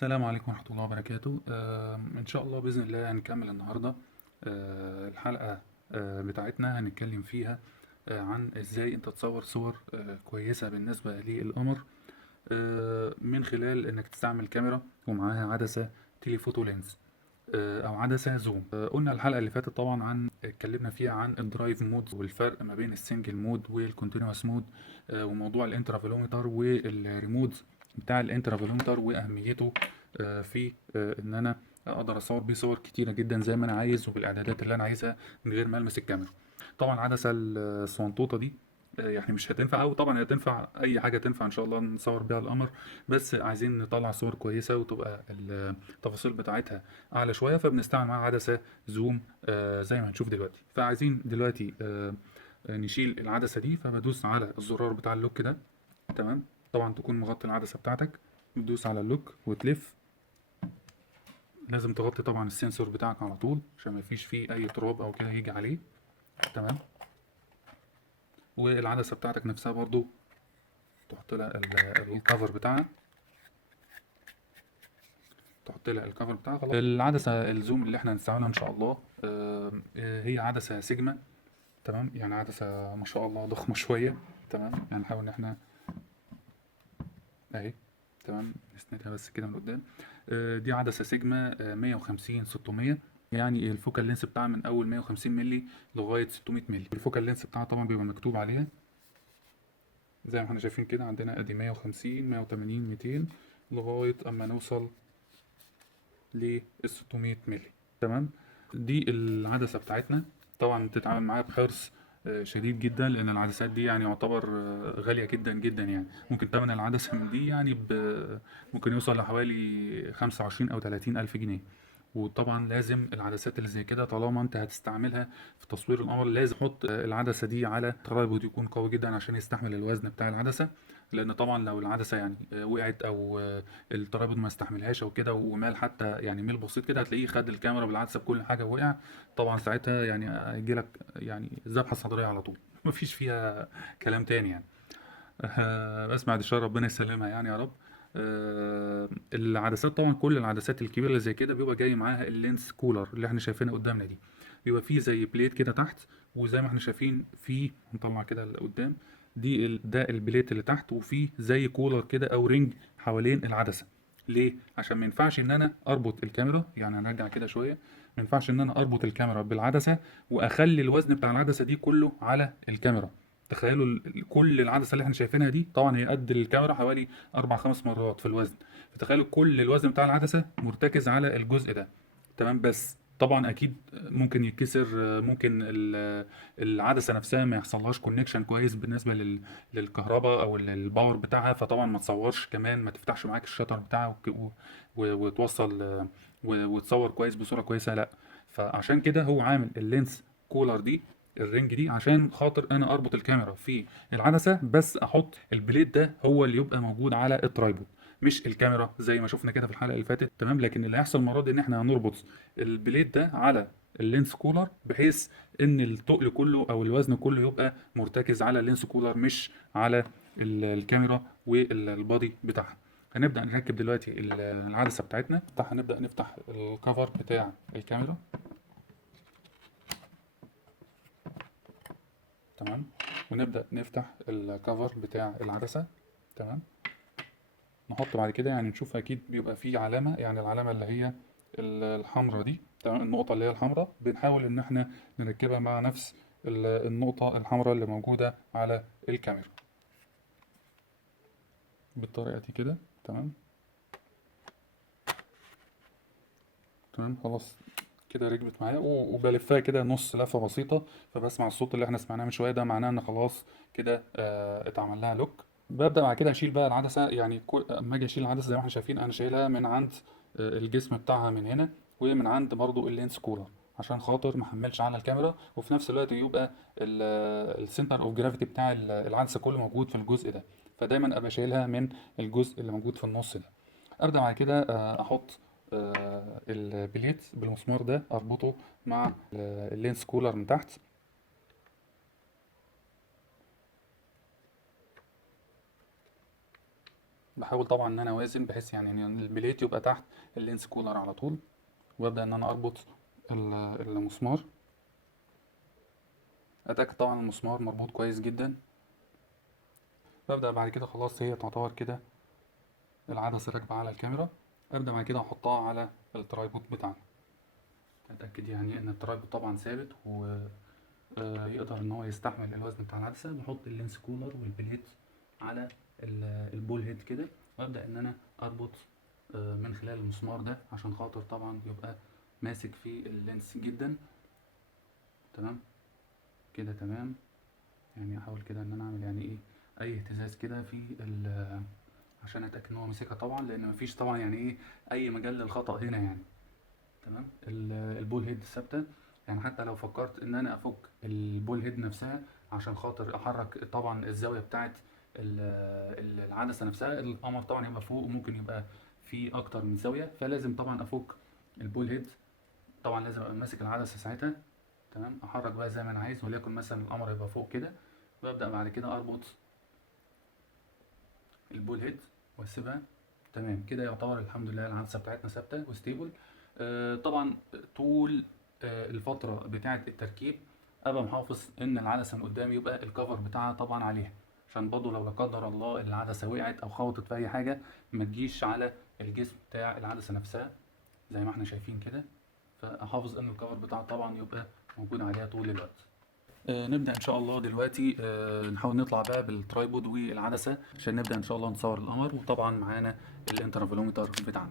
السلام عليكم ورحمة الله وبركاته. إن شاء الله بإذن الله هنكمل النهاردة الحلقة بتاعتنا هنتكلم فيها عن إزاي أنت تصور صور كويسة بالنسبة للقمر من خلال إنك تستعمل كاميرا ومعاها عدسة تيليفوتو لينز أو عدسة زوم. قلنا الحلقة اللي فاتت طبعا اتكلمنا فيها عن الدرايف مود والفرق ما بين السنجل مود والكونتينوس مود وموضوع الانترافالومتر والريموت بتاع الانترافالومتر وأهميته في إن أنا أقدر أصور بيه صور كتيرة جدا زي ما أنا عايز وبالإعدادات اللي أنا عايزها من غير ما ألمس الكاميرا. طبعا العدسة الصغنطوطة دي يعني مش هتنفع أوي، طبعا هي تنفع أي حاجة، تنفع إن شاء الله نصور بيها القمر، بس عايزين نطلع صور كويسة وتبقى التفاصيل بتاعتها أعلى شوية، فبنستعمل معاها عدسة زوم زي ما هنشوف دلوقتي. فعايزين دلوقتي نشيل العدسة دي، فبدوس على الزرار بتاع اللوك ده. تمام، طبعا تكون مغطي العدسة بتاعتك، بتدوس على اللوك وتلف. لازم تغطي طبعا السنسور بتاعك على طول عشان ما فيش فيه اي تراب او كده يجي عليه. تمام، والعدسه بتاعتك نفسها برضو تحط لها الكفر بتاعها، خلاص. العدسه الزوم اللي احنا هنستعملها ان شاء الله هي عدسه سيجما. تمام، يعني عدسه ما شاء الله ضخمه شويه. تمام، يعني نحاول ان احنا اهي. تمام، نسندها بس كده من قدام. دي عدسة سيجما 150 600، يعني الفوكال لينس بتاعها من اول 150 مللي لغاية 600 مللي. الفوكال لينس بتاعها طبعا بيبقى مكتوب عليها زي ما احنا شايفين كده، عندنا ادي 150 180 200 لغاية اما نوصل لل 600 مللي. تمام، دي العدسة بتاعتنا. طبعا بتتعامل معاها بحرص شديد جدا، لان العدسات دي يعني يعتبر غالية جدا جدا. يعني ممكن تمن العدسة من دي يعني ممكن يوصل لحوالي 25 او 30 الف جنيه. وطبعا لازم العدسات اللي زي كده طالما انت هتستعملها في تصوير القمر لازم تحط العدسة دي على ترابط يكون قوي جدا عشان يستحمل الوزن بتاع العدسة. لان طبعا لو العدسة يعني وقعت او الترابط ما استحملهاش او كده ومال، حتى يعني ميل بسيط كده هتلاقيه خد الكاميرا بالعدسة بكل حاجة وقع. طبعا ساعتها يعني هيجي لك يعني ذبحة صدرية على طول مفيش فيها كلام تاني يعني. بس بعد الشر ربنا يسلمها يعني يا رب. العدسات طبعا كل العدسات الكبيره اللي زي كده بيبقى جاي معاها اللينس كولر اللي احنا شايفينها قدامنا دي. بيبقى فيه زي بليت كده تحت، وزي ما احنا شايفين فيه، نطلع كده لقدام، ده البليت اللي تحت، وفيه زي كولر كده او رينج حوالين العدسه. ليه؟ عشان ما ينفعش ان انا اربط الكاميرا، يعني هنرجع كده شويه، ما ينفعش ان انا اربط الكاميرا بالعدسه واخلي الوزن بتاع العدسه دي كله على الكاميرا. تخيلوا كل العدسه اللي احنا شايفينها دي طبعا هي قد الكاميرا حوالي 4 5 مرات في الوزن. فتخيلوا كل الوزن بتاع العدسه مرتكز على الجزء ده. تمام، بس طبعا اكيد ممكن يتكسر، ممكن العدسه نفسها ما يحصلهاش كونكشن كويس بالنسبه للكهرباء او للباور بتاعها، فطبعا ما تصورش كمان، ما تفتحش معاك الشاتر بتاعها وتوصل وتصور كويس بصوره كويسه، لا. فعشان كده هو عامل اللينس كولر دي، الرنج دي، عشان خاطر انا اربط الكاميرا في العدسه، بس احط البليد ده هو اللي يبقى موجود على الترايبود مش الكاميرا زي ما شفنا كده في الحلقه اللي فاتت. تمام، لكن اللي هيحصل المره دي ان احنا هنربط البليد ده على اللينس كولر، بحيث ان التقل كله او الوزن كله يبقى مرتكز على اللينس كولر مش على الكاميرا والبادي بتاعها. هنبدا نركب دلوقتي العدسه بتاعتنا. هنبدا نفتح الكفر بتاع الكاميرا. تمام، ونبدأ نفتح الكفر بتاع العدسة. تمام، نحط بعد كده يعني نشوف أكيد بيبقى فيه علامة، يعني العلامة اللي هي الحمراء دي. تمام، النقطة اللي هي الحمراء بنحاول إن احنا نركبها مع نفس النقطة الحمراء اللي موجودة على الكاميرا بالطريقة دي كده. تمام. تمام، خلاص كده ركبت معايا وبلفها كده نص لفة بسيطة، فبسمع الصوت اللي احنا سمعناه من شوية، ده معناه ان خلاص كده اتعمل لها لوك. ببدأ بعد كده اشيل بقى العدسة، يعني اما اجي اشيل العدسة زي ما احنا شايفين انا شايلها من عند الجسم بتاعها من هنا، ومن عند برضو اللينس كولر، عشان خاطر ما احملش على الكاميرا، وفي نفس الوقت يبقى السنتر اوف جرافيتي بتاع العدسة كله موجود في الجزء ده. فدايما ابقى شايلها من الجزء اللي موجود في النص ده. ابدا بعد كده احط البليت بالمسمار ده، اربطه مع اللينس كولر من تحت. بحاول طبعا ان انا اوازن بحيث يعني ان البليت يبقى تحت اللينس كولر على طول، وابدا ان انا اربط المسمار. اتاكد طبعا المسمار مربوط كويس جدا. ببدا بعد كده خلاص هي تعتبر كده العدسه راكبه على الكاميرا. ابدا بعد كده احطها على الترايبود بتاعنا. اتاكد يعني ان الترايبود طبعا ثابت ويقدر ان هو يستحمل الوزن بتاع العدسه. بحط اللينس كولر والبليت على البول هيد كده، وابدا ان انا اربط من خلال المسمار ده عشان خاطر طبعا يبقى ماسك في اللينس جدا. تمام كده تمام. يعني احاول كده ان انا اعمل يعني ايه اي اهتزاز كده في عشان اتاكد ان هو ماسكها طبعا، لان مفيش طبعا يعني ايه اي مجال للخطأ هنا يعني. تمام. البول هيد ثابته، يعني حتى لو فكرت ان انا افك البول هيد نفسها عشان خاطر احرك طبعا الزاويه بتاعت العدسه نفسها، القمر طبعا يبقى فوق وممكن يبقى في اكتر من زاويه، فلازم طبعا افك البول هيد. طبعا لازم ابقى ماسك العدسه ساعتها. تمام. احرك بقى زي ما انا عايز، وليكن مثلا القمر يبقى فوق كده، وابدا بعد كده اربط البول هيد واسيبها. تمام كده يعتبر الحمد لله العدسه بتاعتنا ثابته وستيبل. طبعا طول الفتره بتاعه التركيب ابقى محافظ ان العدسه من قدام يبقى الكفر بتاعها طبعا عليها، عشان برضه لو لا قدر الله العدسه وقعت او خبطت في اي حاجه ما تجيش على الجسم بتاع العدسه نفسها زي ما احنا شايفين كده. فاحافظ ان الكفر بتاعها طبعا يبقى موجود عليها طول الوقت. نبدأ إن شاء الله دلوقتي. نحاول نطلع بقى بالترايبود والعدسة عشان نبدأ إن شاء الله نصور القمر، وطبعا معانا الانترفالومتر بتاعنا.